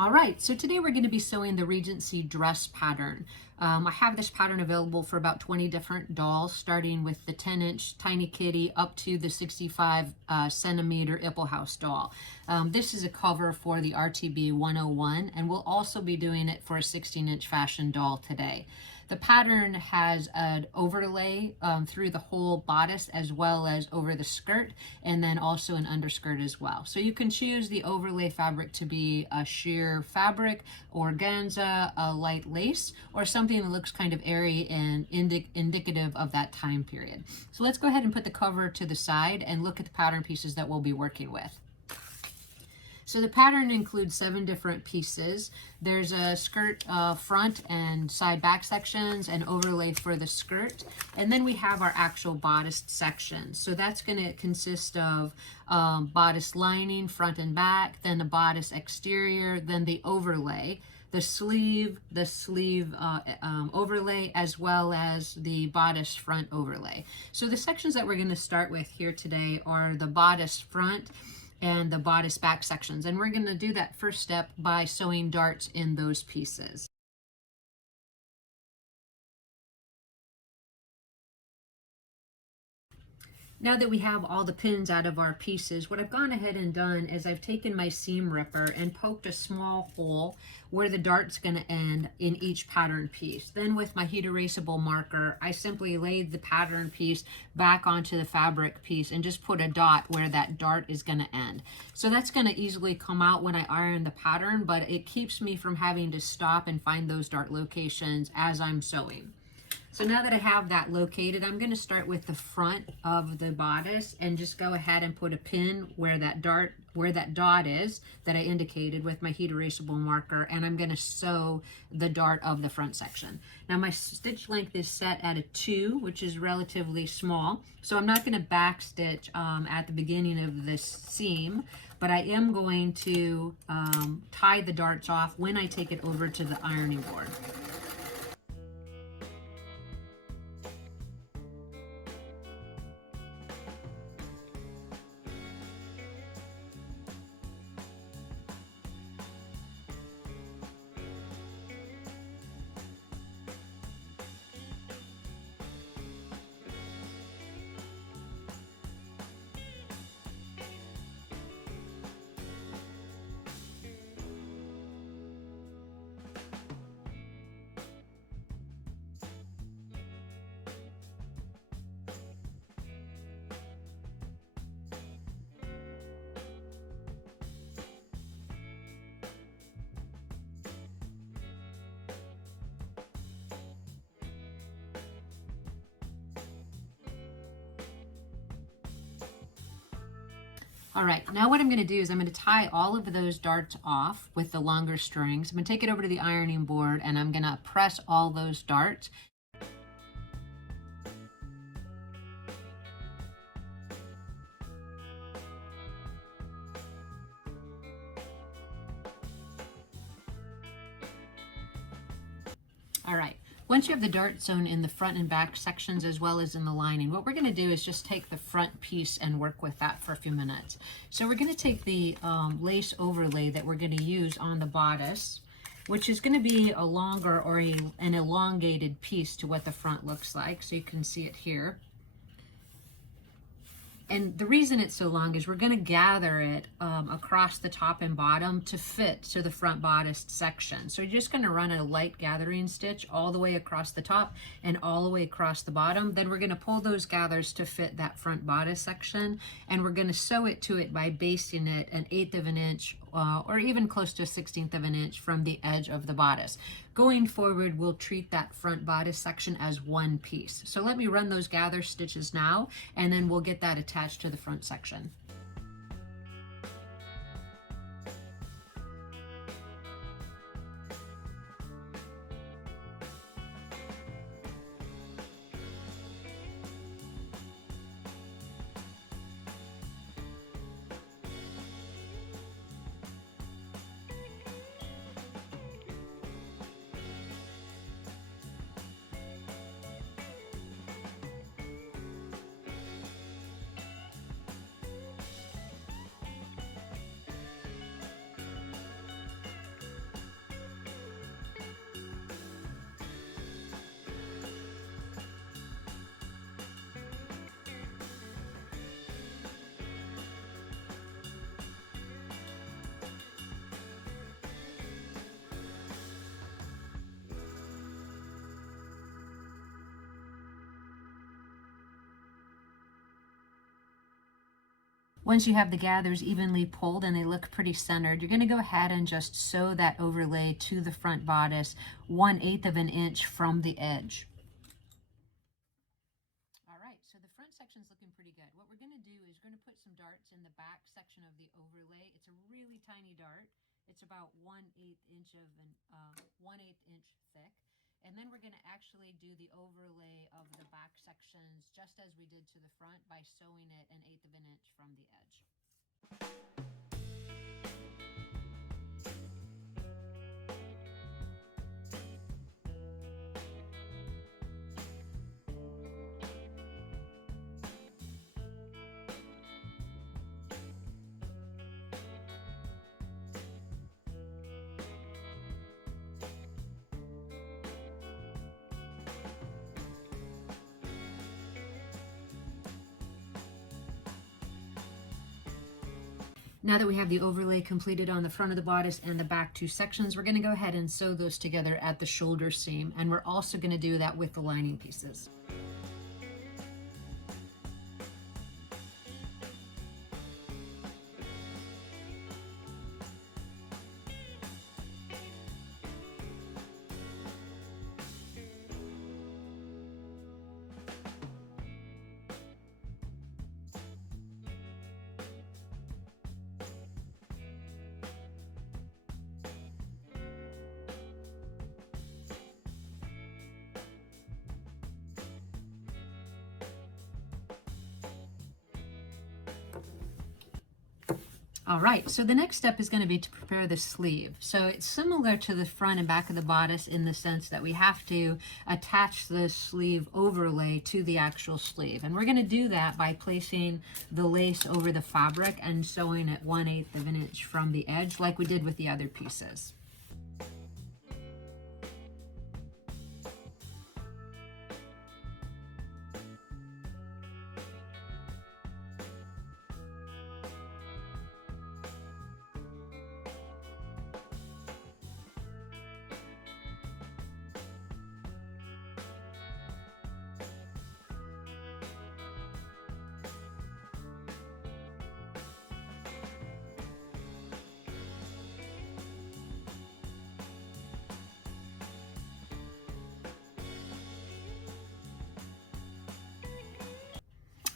All right, so today we're going to be sewing the Regency dress pattern. I have this pattern available for about 20 different dolls, starting with the 10-inch Tiny Kitty up to the 65 centimeter Ippelhouse doll. This is a cover for the RTB 101, and we'll also be doing it for a 16-inch fashion doll today. The pattern has an overlay through the whole bodice as well as over the skirt, and then also an underskirt as well. So you can choose the overlay fabric to be a sheer fabric, organza, a light lace, or something that looks kind of airy and indicative of that time period. So let's go ahead and put the cover to the side and look at the pattern pieces that we'll be working with. So the pattern includes 7 different pieces. There's a skirt front and side back sections, an overlay for the skirt, and then we have our actual bodice section. So that's going to consist of bodice lining front and back, then the bodice exterior, then the overlay, the sleeve overlay, as well as the bodice front overlay. So the sections that we're going to start with here today are the bodice front and the bodice back sections. And we're going to do that first step by sewing darts in those pieces. Now that we have all the pins out of our pieces, what I've gone ahead and done is I've taken my seam ripper and poked a small hole where the dart's going to end in each pattern piece. Then with my heat erasable marker, I simply laid the pattern piece back onto the fabric piece and just put a dot where that dart is going to end. So that's going to easily come out when I iron the pattern, but it keeps me from having to stop and find those dart locations as I'm sewing. So now that I have that located, I'm going to start with the front of the bodice and just go ahead and put a pin where that dot is that I indicated with my heat erasable marker, and I'm going to sew the dart of the front section. Now my stitch length is set at a 2, which is relatively small, so I'm not going to back stitch at the beginning of this seam, but I am going to tie the darts off when I take it over to the ironing board. All right, now what I'm going to do is I'm going to tie all of those darts off with the longer strings. I'm going to take it over to the ironing board and I'm going to press all those darts. All right. Once you have the dart sewn in the front and back sections as well as in the lining, what we're going to do is just take the front piece and work with that for a few minutes. So we're going to take the lace overlay that we're going to use on the bodice, which is going to be a longer or an elongated piece to what the front looks like. So you can see it here. And the reason it's so long is we're going to gather it across the top and bottom to fit to the front bodice section. So you're just going to run a light gathering stitch all the way across the top and all the way across the bottom. Then we're going to pull those gathers to fit that front bodice section, and we're going to sew it to it by basting it 1/8 of an inch or even close to 1/16 of an inch from the edge of the bodice. Going forward, we'll treat that front bodice section as one piece. So let me run those gather stitches now, and then we'll get that attached to the front section. Once you have the gathers evenly pulled and they look pretty centered, you're going to go ahead and just sew that overlay to the front bodice 1/8 of an inch from the edge. All right, so the front section's looking pretty good. What we're going to do is we're going to put some darts in the back section of the overlay. It's a really tiny dart. It's about 1/8 inch of an 1/8 inch thick. And then we're going to actually do the overlay of the back sections just as we did to the front by sewing it 1/8 of an inch from the edge. Now that we have the overlay completed on the front of the bodice and the back two sections, we're going to go ahead and sew those together at the shoulder seam, and we're also going to do that with the lining pieces. All right, so the next step is going to be to prepare the sleeve. So it's similar to the front and back of the bodice in the sense that we have to attach the sleeve overlay to the actual sleeve. And we're going to do that by placing the lace over the fabric and sewing it 1/8 of an inch from the edge like we did with the other pieces.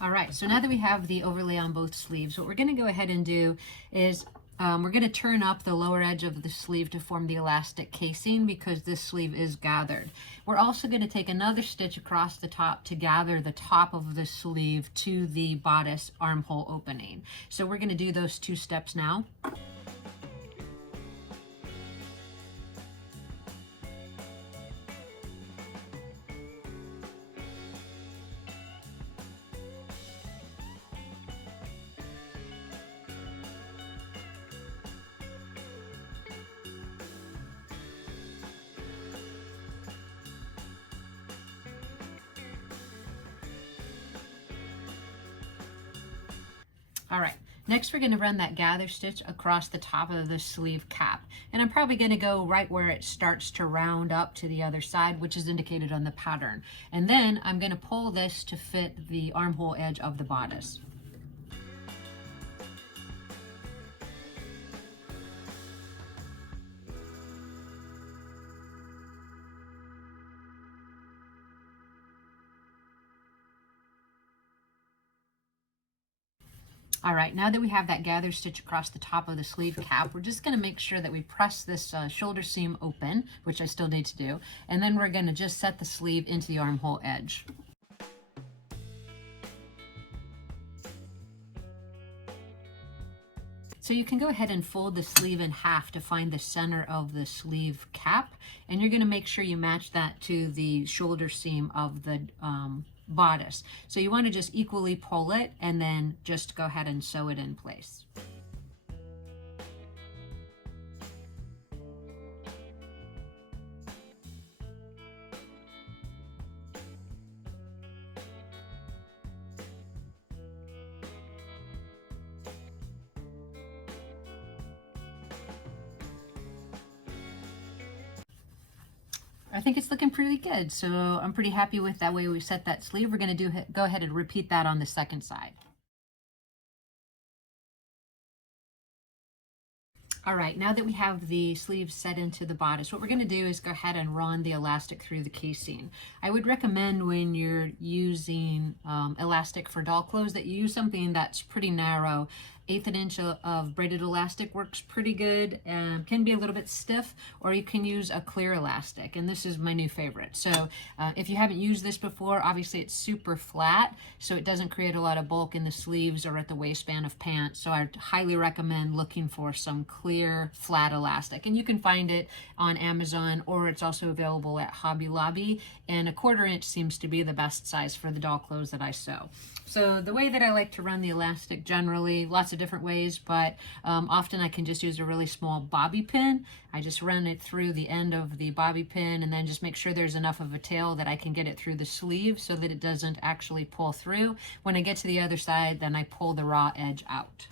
All right, so now that we have the overlay on both sleeves, what we're going to go ahead and do is we're going to turn up the lower edge of the sleeve to form the elastic casing because this sleeve is gathered. We're also going to take another stitch across the top to gather the top of the sleeve to the bodice armhole opening. So we're going to do those two steps now. All right, next we're going to run that gather stitch across the top of the sleeve cap. And I'm probably going to go right where it starts to round up to the other side, which is indicated on the pattern. And then I'm going to pull this to fit the armhole edge of the bodice. All right, now that we have that gather stitch across the top of the sleeve cap, we're just going to make sure that we press this shoulder seam open, which I still need to do, and then we're going to just set the sleeve into the armhole edge. So you can go ahead and fold the sleeve in half to find the center of the sleeve cap, and you're going to make sure you match that to the shoulder seam of the bodice. So you want to just equally pull it and then just go ahead and sew it in place. I think it's looking pretty good, so I'm pretty happy with that way we set that sleeve. We're going to go ahead and repeat that on the second side. All right, now that we have the sleeves set into the bodice, what we're going to do is go ahead and run the elastic through the casing. I would recommend when you're using elastic for doll clothes that you use something that's pretty narrow. 1/8 inch of braided elastic works pretty good, can be a little bit stiff, or you can use a clear elastic, and this is my new favorite. So if you haven't used this before, obviously it's super flat, so it doesn't create a lot of bulk in the sleeves or at the waistband of pants. So I highly recommend looking for some clear flat elastic, and you can find it on Amazon, or it's also available at Hobby Lobby, and 1/4 inch seems to be the best size for the doll clothes that I sew. So the way that I like to run the elastic, generally, lots of different ways, but often I can just use a really small bobby pin. I just run it through the end of the bobby pin and then just make sure there's enough of a tail that I can get it through the sleeve so that it doesn't actually pull through. When I get to the other side, then I pull the raw edge out.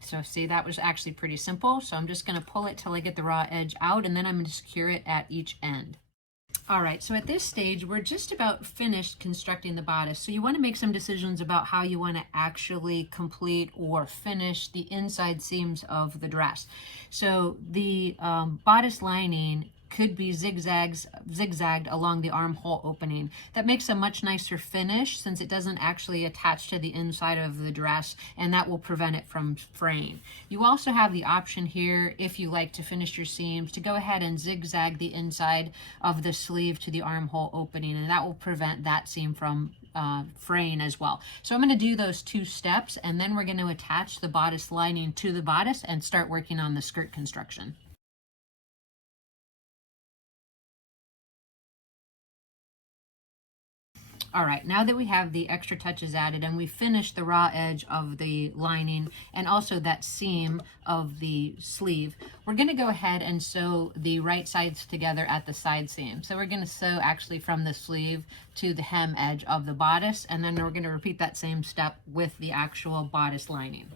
So see, that was actually pretty simple. So I'm just going to pull it till I get the raw edge out, and then I'm going to secure it at each end. All right, so at this stage, we're just about finished constructing the bodice. So you want to make some decisions about how you want to actually complete or finish the inside seams of the dress. So the bodice lining could be zigzagged along the armhole opening. That makes a much nicer finish since it doesn't actually attach to the inside of the dress, and that will prevent it from fraying. You also have the option here, if you like to finish your seams, to go ahead and zigzag the inside of the sleeve to the armhole opening, and that will prevent that seam from fraying as well. So I'm going to do those 2 steps, and then we're going to attach the bodice lining to the bodice and start working on the skirt construction. All right, now that we have the extra touches added and we finished the raw edge of the lining and also that seam of the sleeve, we're going to go ahead and sew the right sides together at the side seam. So we're going to sew actually from the sleeve to the hem edge of the bodice, and then we're going to repeat that same step with the actual bodice lining.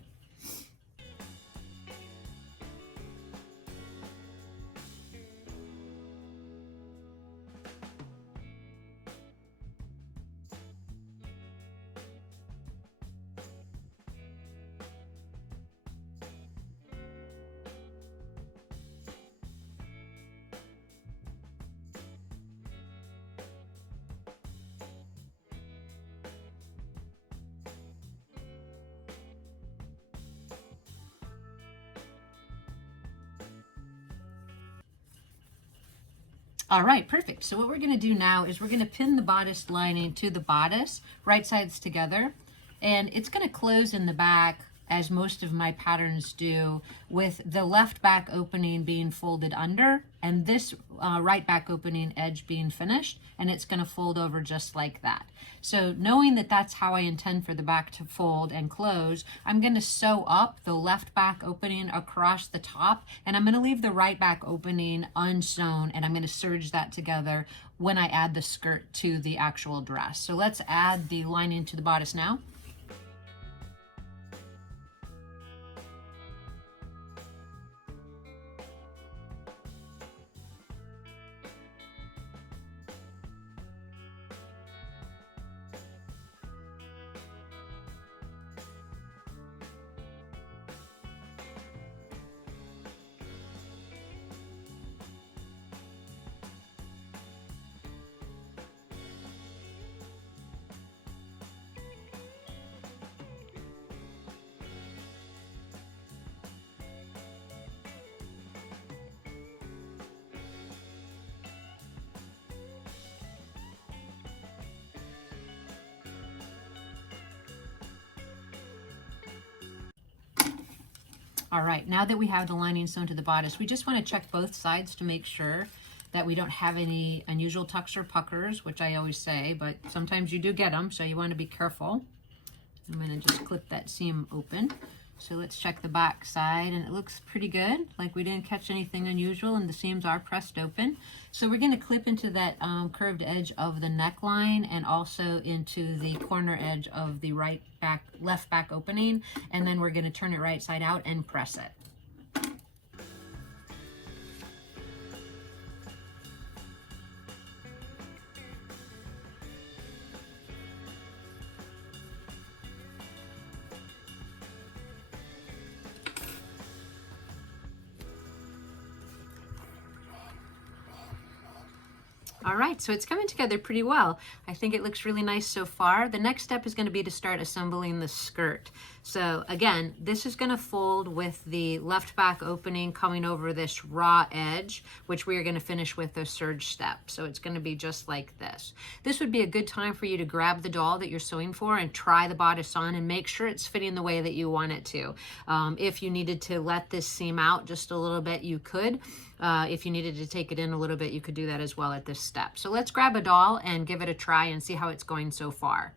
All right, perfect. So what we're going to do now is we're going to pin the bodice lining to the bodice, right sides together, and it's going to close in the back, as most of my patterns do, with the left back opening being folded under and this right back opening edge being finished, and it's going to fold over just like that. So knowing that that's how I intend for the back to fold and close, I'm going to sew up the left back opening across the top, and I'm going to leave the right back opening unsewn, and I'm going to serge that together when I add the skirt to the actual dress. So let's add the lining to the bodice now. All right, now that we have the lining sewn to the bodice, we just want to check both sides to make sure that we don't have any unusual tucks or puckers, which I always say, but sometimes you do get them, so you want to be careful. I'm going to just clip that seam open. So let's check the back side, and it looks pretty good, like we didn't catch anything unusual, and the seams are pressed open. So we're going to clip into that curved edge of the neckline and also into the corner edge of the left back opening, and then we're going to turn it right side out and press it. All right, so it's coming together pretty well. I think it looks really nice so far. The next step is going to be to start assembling the skirt. So again, this is going to fold with the left back opening coming over this raw edge, which we are going to finish with a serge step. So it's going to be just like this. This would be a good time for you to grab the doll that you're sewing for and try the bodice on and make sure it's fitting the way that you want it to. If you needed to let this seam out just a little bit, you could. If you needed to take it in a little bit, you could do that as well at this step. So let's grab a doll and give it a try and see how it's going so far.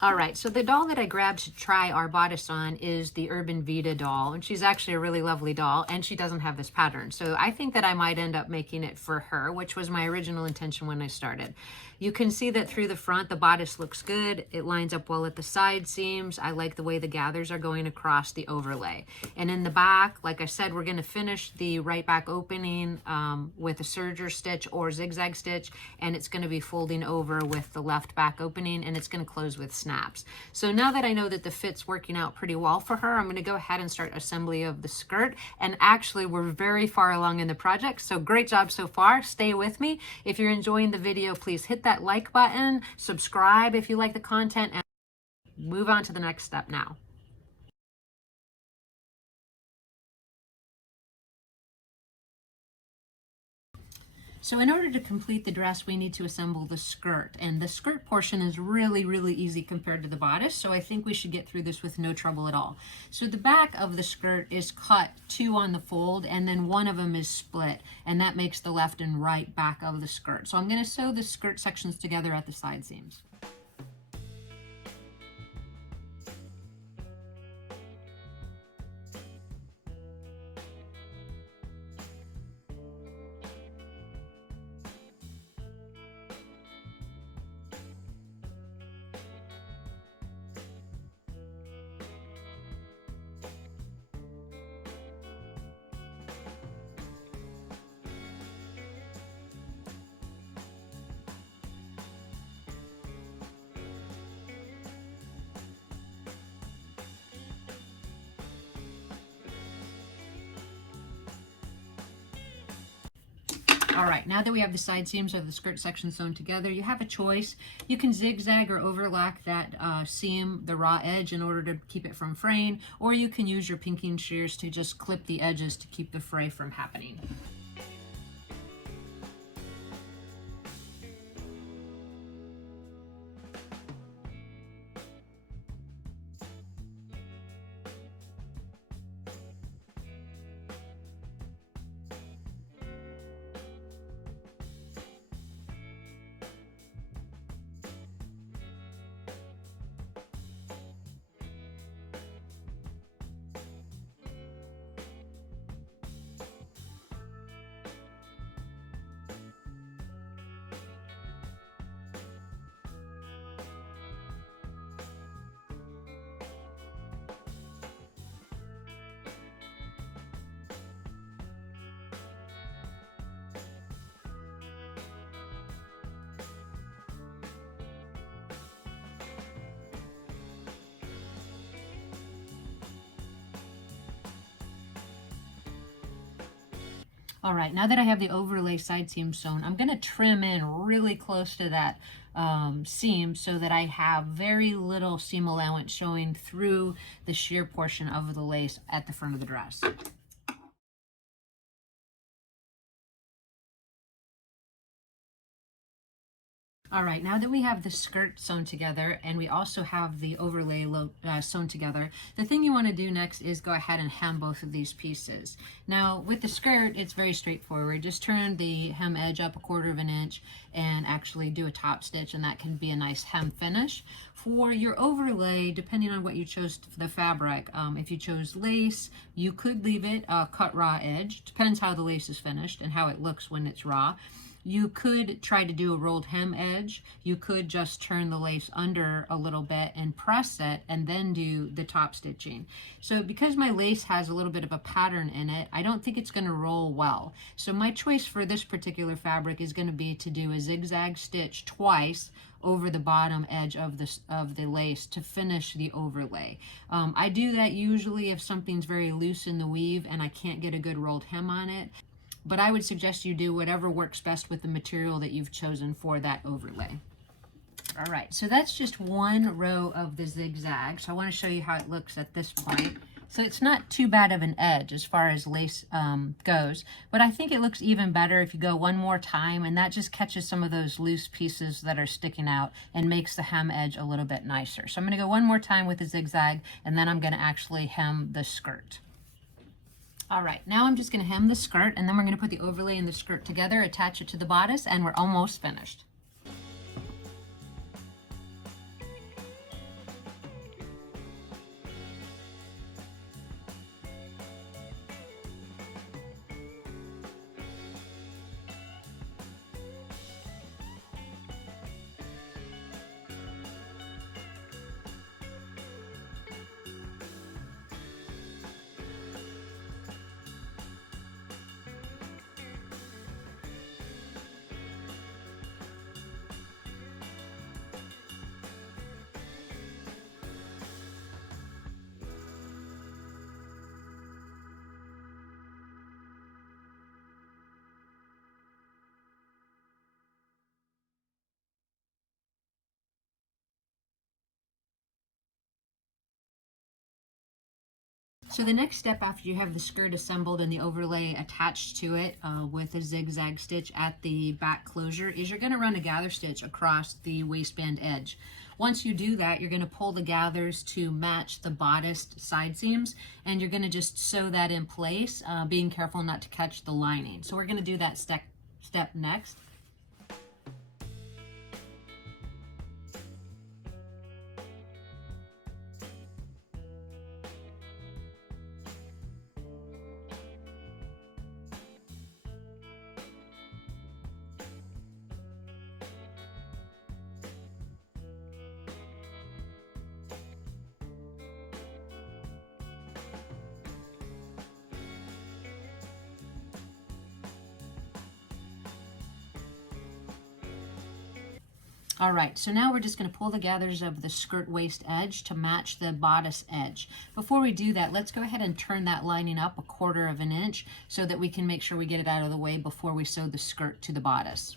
All right, so the doll that I grabbed to try our bodice on is the Urban Vita doll, and she's actually a really lovely doll, and she doesn't have this pattern. So I think that I might end up making it for her, which was my original intention when I started. You can see that through the front, the bodice looks good. It lines up well at the side seams. I like the way the gathers are going across the overlay. And in the back, like I said, we're going to finish the right back opening with a serger stitch or zigzag stitch, and it's going to be folding over with the left back opening, and it's going to close with snaps. So now that I know that the fit's working out pretty well for her, I'm going to go ahead and start assembly of the skirt. And actually, we're very far along in the project, so great job so far. Stay with me. If you're enjoying the video, please hit that like button, subscribe if you like the content, and move on to the next step now. So in order to complete the dress, we need to assemble the skirt. And the skirt portion is really, really easy compared to the bodice. So I think we should get through this with no trouble at all. So the back of the skirt is cut 2 on the fold, and then one of them is split. And that makes the left and right back of the skirt. So I'm going to sew the skirt sections together at the side seams. All right, now that we have the side seams of the skirt section sewn together, you have a choice. You can zigzag or overlap that seam, the raw edge, in order to keep it from fraying, or you can use your pinking shears to just clip the edges to keep the fray from happening. All right, now that I have the overlay side seam sewn, I'm going to trim in really close to that seam so that I have very little seam allowance showing through the sheer portion of the lace at the front of the dress. All right, now that we have the skirt sewn together and we also have the overlay sewn together, the thing you want to do next is go ahead and hem both of these pieces. Now with the skirt, it's very straightforward. Just turn the hem edge up 1/4 inch and actually do a top stitch, and that can be a nice hem finish. For your overlay, depending on what you chose for the fabric, if you chose lace, you could leave it cut raw edge. Depends how the lace is finished and how it looks when it's raw. You could try to do a rolled hem edge. You could just turn the lace under a little bit and press it and then do the top stitching. So because my lace has a little bit of a pattern in it, I don't think it's going to roll well. So my choice for this particular fabric is going to be to do a zigzag stitch twice over the bottom edge of the lace to finish the overlay. I do that usually if something's very loose in the weave and I can't get a good rolled hem on it. But I would suggest you do whatever works best with the material that you've chosen for that overlay. All right, so that's just one row of the zigzag. So I want to show you how it looks at this point. So it's not too bad of an edge as far as lace goes, but I think it looks even better if you go one more time, and that just catches some of those loose pieces that are sticking out and makes the hem edge a little bit nicer. So I'm going to go one more time with the zigzag, and then I'm going to actually hem the skirt. All right, now I'm just going to hem the skirt, and then we're going to put the overlay and the skirt together, attach it to the bodice, and we're almost finished. So the next step after you have the skirt assembled and the overlay attached to it with a zigzag stitch at the back closure is you're going to run a gather stitch across the waistband edge. Once you do that, you're going to pull the gathers to match the bodice side seams, and you're going to just sew that in place, being careful not to catch the lining. So we're going to do that step next. All right, so now we're just going to pull the gathers of the skirt waist edge to match the bodice edge. Before we do that, let's go ahead and turn that lining up 1/4 of an inch so that we can make sure we get it out of the way before we sew the skirt to the bodice.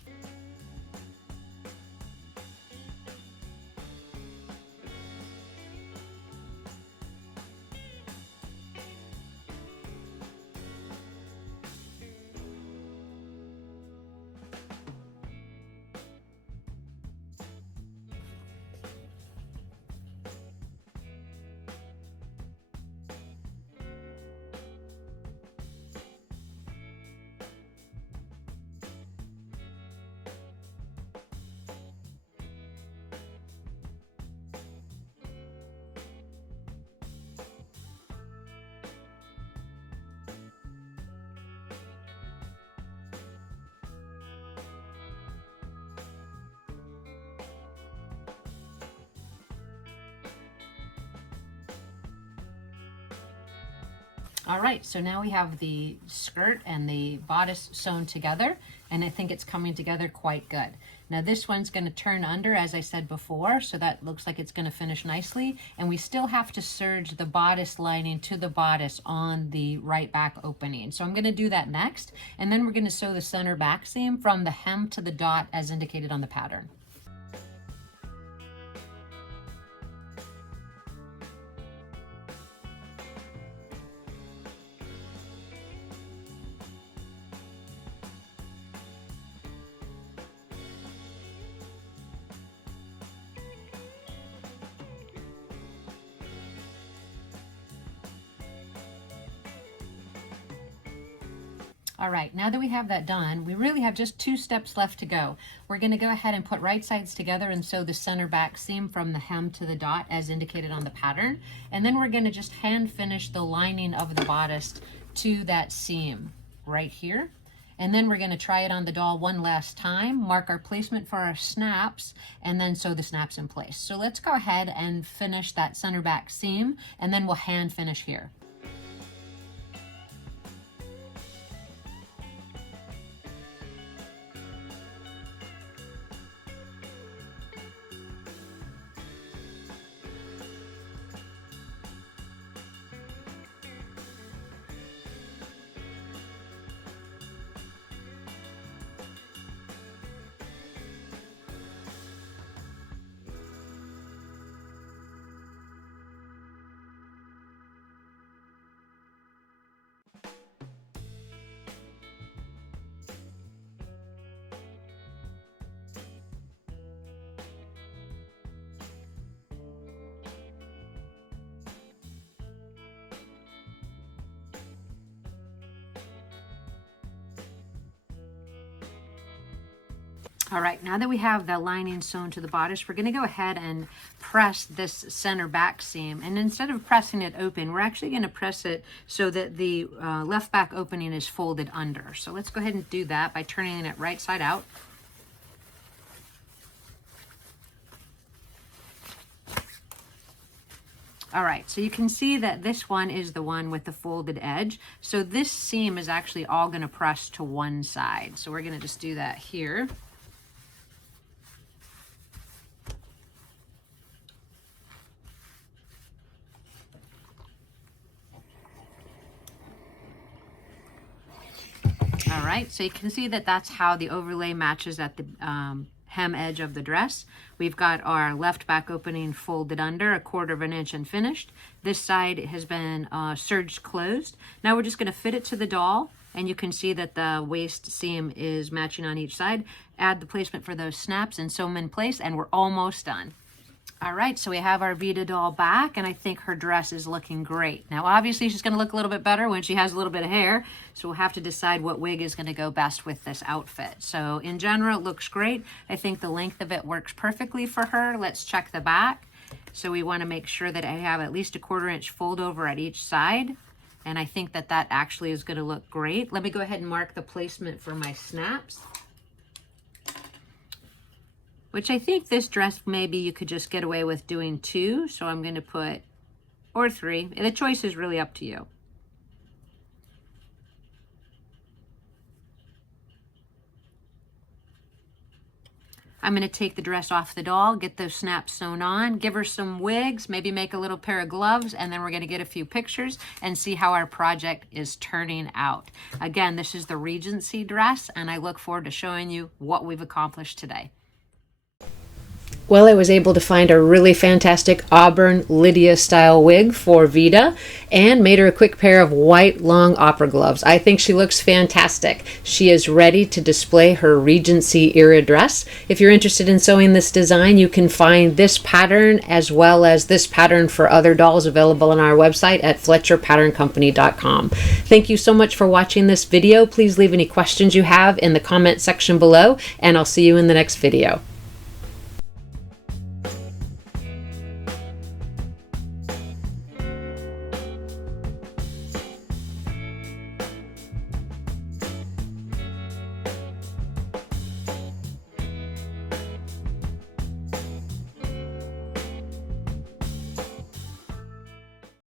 All right, so now we have the skirt and the bodice sewn together, and I think it's coming together quite good. Now this one's going to turn under, as I said before, so that looks like it's going to finish nicely, and we still have to serge the bodice lining to the bodice on the right back opening. So I'm going to do that next, and then we're going to sew the center back seam from the hem to the dot as indicated on the pattern. All right, now that we have that done, we really have just 2 steps left to go. We're going to go ahead and put right sides together and sew the center back seam from the hem to the dot as indicated on the pattern. And then we're going to just hand finish the lining of the bodice to that seam right here. And then we're going to try it on the doll one last time, mark our placement for our snaps, and then sew the snaps in place. So let's go ahead and finish that center back seam, and then we'll hand finish here. All right, now that we have the lining sewn to the bodice, we're going to go ahead and press this center back seam. And instead of pressing it open, we're actually going to press it so that the left back opening is folded under. So let's go ahead and do that by turning it right side out. All right, so you can see that this one is the one with the folded edge. So this seam is actually all going to press to one side. So we're going to just do that here. All right, so you can see that that's how the overlay matches at the hem edge of the dress. We've got our left back opening folded under 1/4 inch and finished. This side has been serged closed. Now we're just going to fit it to the doll, and you can see that the waist seam is matching on each side. Add the placement for those snaps and sew them in place, and we're almost done. All right, so we have our Vita doll back, and I think her dress is looking great. Now, obviously, she's going to look a little bit better when she has a little bit of hair, so we'll have to decide what wig is going to go best with this outfit. So, in general, it looks great. I think the length of it works perfectly for her. Let's check the back. So, we want to make sure that I have at least 1/4 inch fold over at each side, and I think that that actually is going to look great. Let me go ahead and mark the placement for my snaps, which I think this dress maybe you could just get away with doing 2. So I'm going to put, or 3. The choice is really up to you. I'm going to take the dress off the doll, get those snaps sewn on, give her some wigs, maybe make a little pair of gloves, and then we're going to get a few pictures and see how our project is turning out. Again, this is the Regency dress, and I look forward to showing you what we've accomplished today. Well, I was able to find a really fantastic Auburn Lydia style wig for Vita and made her a quick pair of white long opera gloves. I think she looks fantastic. She is ready to display her Regency era dress. If you're interested in sewing this design, you can find this pattern as well as this pattern for other dolls available on our website at FletcherPatternCompany.com. Thank you so much for watching this video. Please leave any questions you have in the comment section below, and I'll see you in the next video.